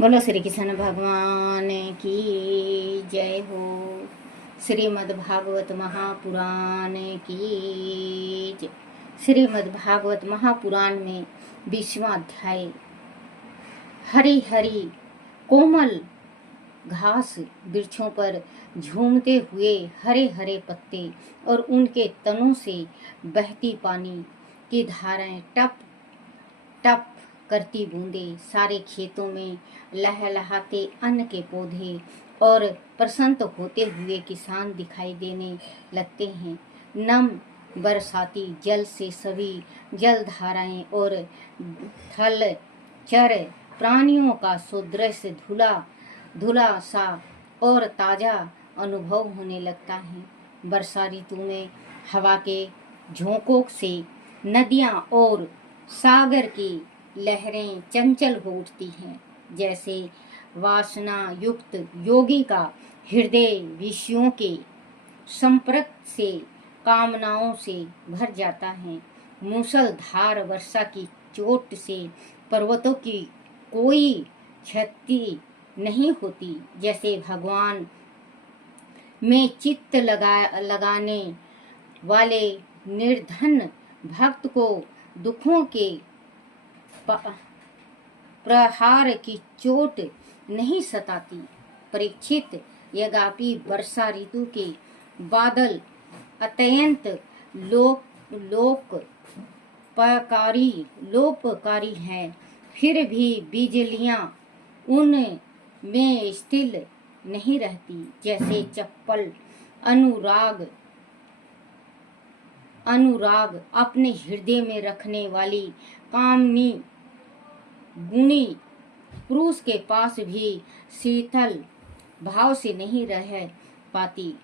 बोलो श्री कृष्ण भगवान की जय हो। श्रीमद् भागवत महापुराण की जय। श्रीमद् भागवत महापुराण में 20वां अध्याय। हरी हरी कोमल घास वृक्षों पर झूमते हुए हरे हरे पत्ते और उनके तनों से बहती पानी की धाराएं टप टप करती बूंदें सारे खेतों में लहलहाते अन्न के पौधे और प्रसन्न होते हुए किसान दिखाई देने लगते हैं। नम बरसाती जल से सभी जल धाराएं और थल चर प्राणियों का सुदृश्य धुला धुला सा और ताजा अनुभव होने लगता है। वर्षा ऋतु में हवा के झोंकों से नदियां और सागर की लहरें चंचल हो उठती हैं, जैसे वासना युक्त योगी का हृदय विषयों के संपर्क से कामनाओं से भर जाता है। मूसलधार वर्षा की चोट से पर्वतों की कोई क्षति नहीं होती, जैसे भगवान में चित्त लगाने वाले निर्धन भक्त को दुखों के प्रहार की चोट नहीं सताती। परीक्षित, यद्यपि वर्षा ऋतु के बादल अत्यंत लोपकारी हैं, फिर भी बिजलियां उनमें स्थिर नहीं रहती, जैसे चपल अनुराग अपने हृदय में रखने वाली कामनी गुणी पुरुष के पास भी शीतल भाव से नहीं रह पाती।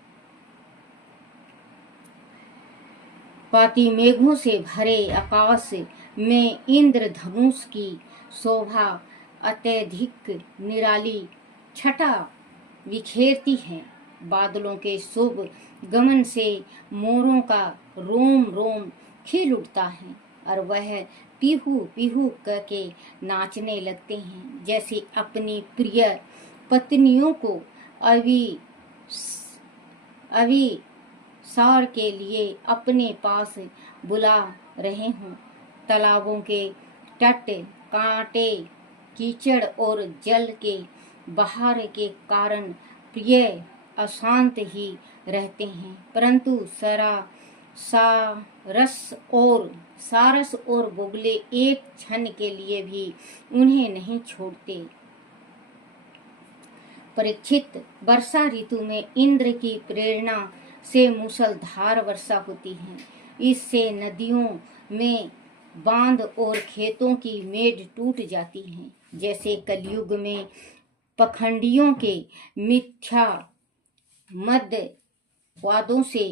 मेघों से भरे आकाश में इंद्रधनुष की शोभा अत्यधिक निराली छटा बिखेरती है। बादलों के शुभ गमन से मोरों का रोम रोम खिल उठता है और वह पीहू पीहू करके नाचने लगते हैं, जैसे अपनी प्रिय पत्नियों को अभिसार के लिए अपने पास बुला रहे हों। तालाबों के तट कांटे कीचड़ और जल के बहार के कारण प्रिय अशांत ही रहते हैं, परंतु सारस और बुगले एक क्षण के लिए भी उन्हें नहीं छोड़ते। परीक्षित, वर्षा ऋतु में इंद्र की प्रेरणा से मूसलधार वर्षा होती है। इससे नदियों में बांध और खेतों की मेड़ टूट जाती हैं, जैसे कलयुग में पखंडियों के मिथ्या मतवादों से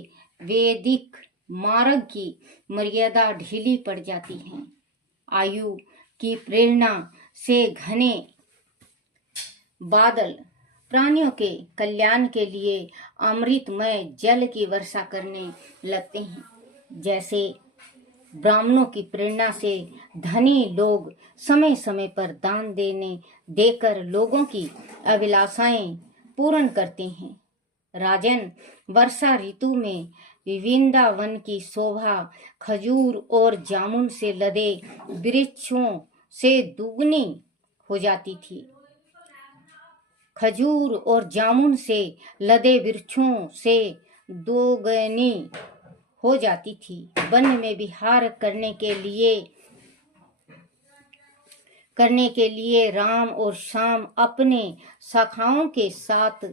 वैदिक मार्ग की मर्यादा ढीली पड़ जाती है। आयु की प्रेरणा से घने बादल प्राणियों के कल्याण के लिए अमृतमय जल की वर्षा करने लगते हैं, जैसे ब्राह्मणों की प्रेरणा से धनी लोग समय समय पर दान देकर लोगों की अभिलाषाएं पूर्ण करते हैं। राजन, वर्षा ऋतु में वृंदावन की शोभा खजूर और जामुन से लदे वृक्षों से दुगनी हो जाती थी। खजूर और जामुन से लदे वृक्षों से दोगुनी हो जाती थी। वन में विहार करने के लिए राम और श्याम अपने सखाओं के साथ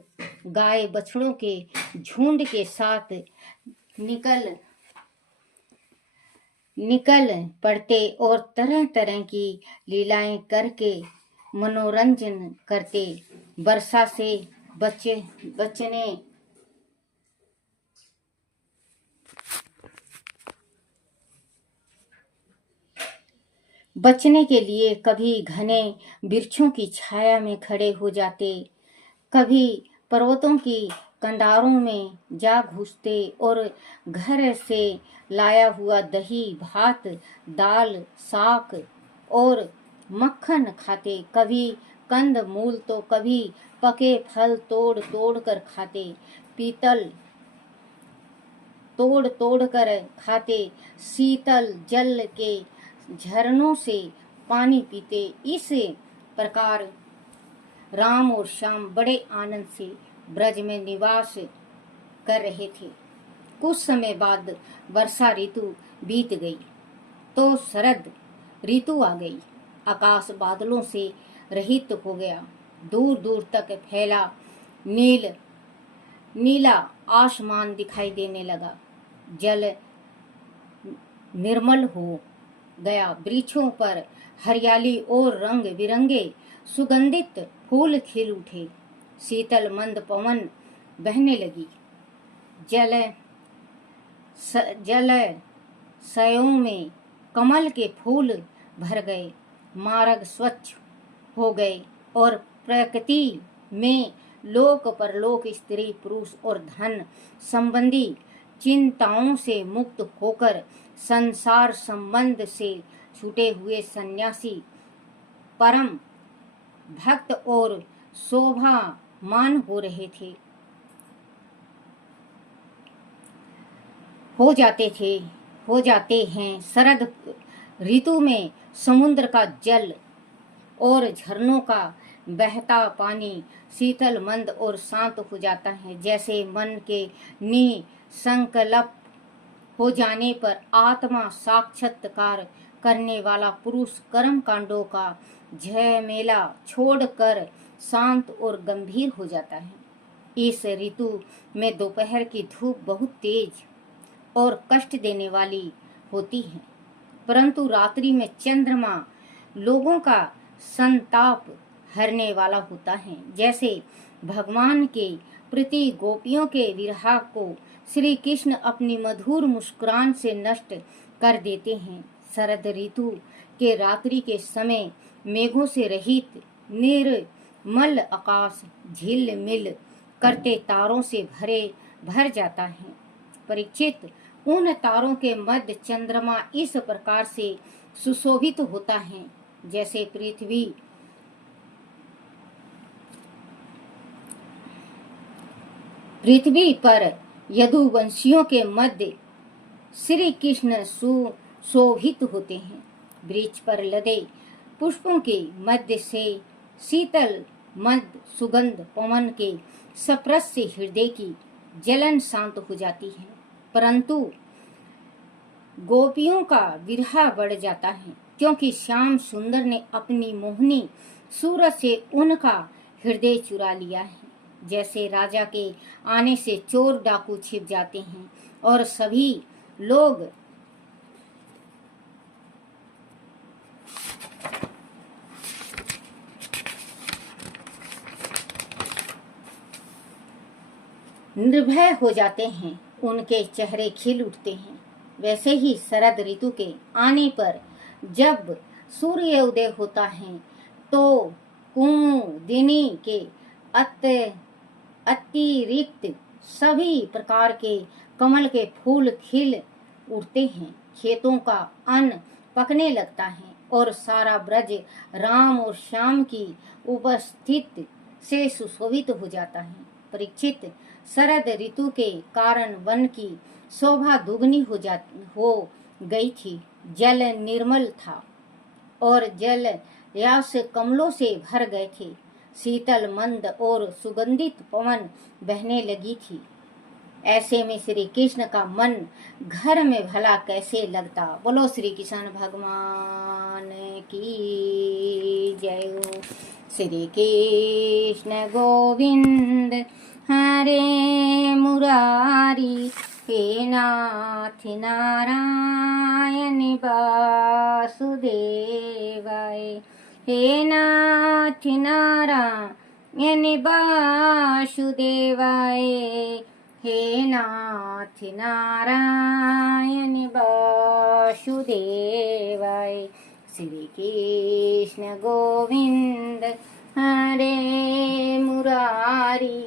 गाय बछड़ों के झुंड के साथ निकल पड़ते और तरह तरह की लीलाएं करके मनोरंजन करते। वर्षा से बचने के लिए कभी घने वृक्षों की छाया में खड़े हो जाते, कभी पर्वतों की कंधारों में जा घुसते और घर से लाया हुआ दही भात दाल साग और मक्खन खाते। कभी कंद मूल तो कभी पके फल तोड़ तोड़ कर खाते, पीतल तोड़ तोड़ कर खाते, शीतल जल के झरनों से पानी पीते। इस प्रकार राम और श्याम बड़े आनंद से ब्रज में निवास कर रहे थे। कुछ समय बाद वर्षा ऋतु बीत गई तो शरद ऋतु आ गई। आकाश बादलों से रहित हो गया। दूर दूर तक फैला नीला आसमान दिखाई देने लगा। जल निर्मल हो गया। वृक्षों पर हरियाली और रंग बिरंगे सुगंधित फूल खिल उठे। शीतल मंद पवन बहने लगी। जलाशयों में कमल के फूल भर गए। मार्ग स्वच्छ हो गए और प्रकृति में लोक परलोक, स्त्री पुरुष और धन संबंधी चिंताओं से मुक्त होकर संसार संबंध से छूटे हुए सन्यासी परम भक्त और शोभामान हो रहे थे, हो जाते हैं। शरद ऋतु में समुद्र का जल और झरनों का बहता पानी शीतल मंद और शांत हो जाता है। जैसे मन के निसंकल्प हो जाने पर आत्मा साक्षात्कार करने वाला पुरुष कर्म कांडों का झमेला छोड़कर शांत और गंभीर हो जाता है। इस ऋतु में दोपहर की धूप बहुत तेज और कष्ट देने वाली होती है, परंतु रात्रि में चंद्रमा लोगों का संताप हरने वाला होता है। जैसे भगवान के प्रति गोपियों के विरह को श्री कृष्ण अपनी मधुर मुस्कुरान से नष्ट कर देते हैं। शरद ऋतु के रात्रि के समय मेघों से रहित निर्मल आकाश झिलमिल करते तारों से भर जाता है। परीक्षित, उन तारों के मध्य चंद्रमा इस प्रकार से सुशोभित होता है जैसे पृथ्वी पर यदुवंशियों के मध्य श्री कृष्ण सुशोभित होते हैं। वृक्ष पर लदे पुष्पों के मध्य से शीतल मंद सुगंध पवन के स्पर्श से हृदय की जलन शांत हो जाती है, परंतु गोपियों का विरह बढ़ जाता है, क्योंकि श्याम सुंदर ने अपनी मोहनी सूरत से उनका हृदय चुरा लिया है। जैसे राजा के आने से चोर डाकू छिप जाते हैं और सभी लोग निर्भय हो जाते हैं, उनके चेहरे खिल उठते हैं। वैसे ही शरद ऋतु के आने पर जब सूर्य उदय होता है तो कुमुदिनी के अतिरिक्त सभी प्रकार के कमल के फूल खिल उठते हैं। खेतों का अन्न पकने लगता है और सारा ब्रज राम और श्याम की उपस्थिति से सुशोभित हो जाता है। परीक्षित, शरद ऋतु के कारण वन की शोभा दुगनी हो गई थी। जल निर्मल था और जलयास कमलों से भर गए थे। शीतल मंद और सुगंधित पवन बहने लगी थी। ऐसे में श्री कृष्ण का मन घर में भला कैसे लगता। बोलो श्री कृष्ण भगवान की जय हो। श्री कृष्ण गोविंद हरे मुरारी, हे नाथ नारायण वासुदेवाय, हे नाथ नारायण वासुदेवाय, हे नाथ नारायण वासुदेवाय। श्री कृष्ण गोविंद हरे मुरारी,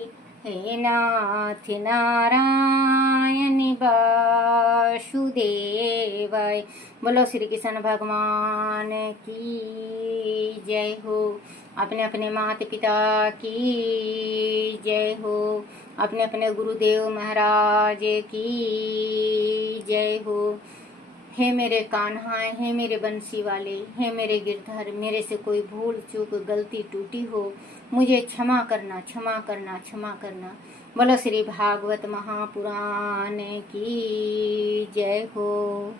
हे नाथ नारायण वासुदेवाय। बोलो श्री कृष्ण भगवान की जय हो। अपने अपने माता पिता की जय हो, अपने अपने गुरुदेव महाराज की जय हो। हे मेरे कान्हा, हे मेरे बंसी वाले, हे मेरे गिरधर, मेरे से कोई भूल चूक गलती टूटी हो, मुझे क्षमा करना, क्षमा करना, क्षमा करना। बोलो श्री भागवत महापुराण की जय हो।